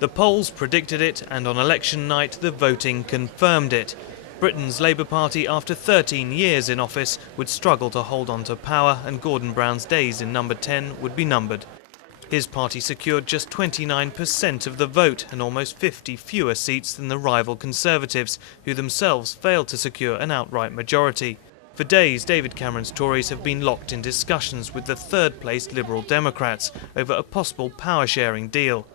The polls predicted it, and on election night the voting confirmed it. Britain's Labour Party, after 13 years in office, would struggle to hold on to power, and Gordon Brown's days in number 10 would be numbered. His party secured just 29% of the vote and almost 50 fewer seats than the rival Conservatives, who themselves failed to secure an outright majority. For days, David Cameron's Tories have been locked in discussions with the third-placed Liberal Democrats over a possible power-sharing deal.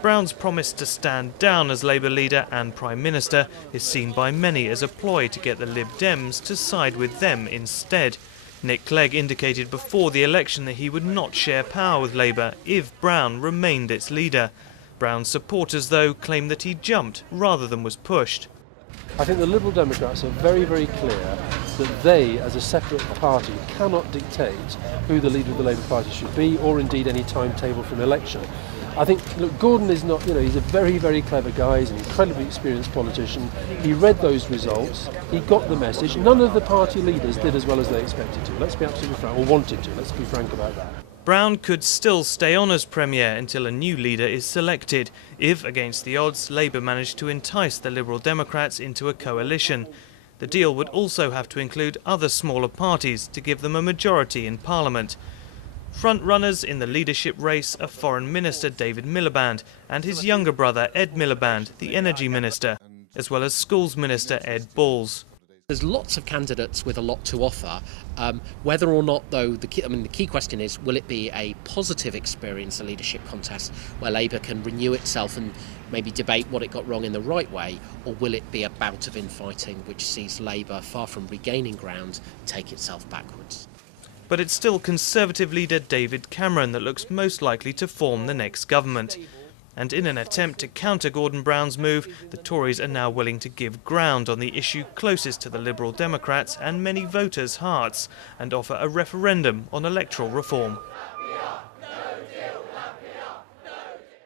Brown's promise to stand down as Labour leader and Prime Minister is seen by many as a ploy to get the Lib Dems to side with them instead. Nick Clegg indicated before the election that he would not share power with Labour if Brown remained its leader. Brown's supporters, though, claim that he jumped rather than was pushed. I think the Liberal Democrats are very, very clear that they, as a separate party, cannot dictate who the leader of the Labour Party should be, or indeed any timetable for an election. I think, look, Gordon is not, he's a very, very clever guy, he's an incredibly experienced politician. He read those results, he got the message. None of the party leaders did as well as they expected to, let's be absolutely frank, or wanted to, let's be frank about that. Brown could still stay on as Premier until a new leader is selected, if, against the odds, Labour managed to entice the Liberal Democrats into a coalition. The deal would also have to include other smaller parties to give them a majority in Parliament. Front-runners in the leadership race are Foreign Minister David Miliband and his younger brother Ed Miliband, the Energy Minister, as well as Schools Minister Ed Balls. There's lots of candidates with a lot to offer. Whether or not, though, the key question is, will it be a positive experience, a leadership contest, where Labour can renew itself and maybe debate what it got wrong in the right way, or will it be a bout of infighting which sees Labour, far from regaining ground, take itself backwards? But it's still Conservative leader David Cameron that looks most likely to form the next government. And in an attempt to counter Gordon Brown's move, the Tories are now willing to give ground on the issue closest to the Liberal Democrats and many voters' hearts, and offer a referendum on electoral reform.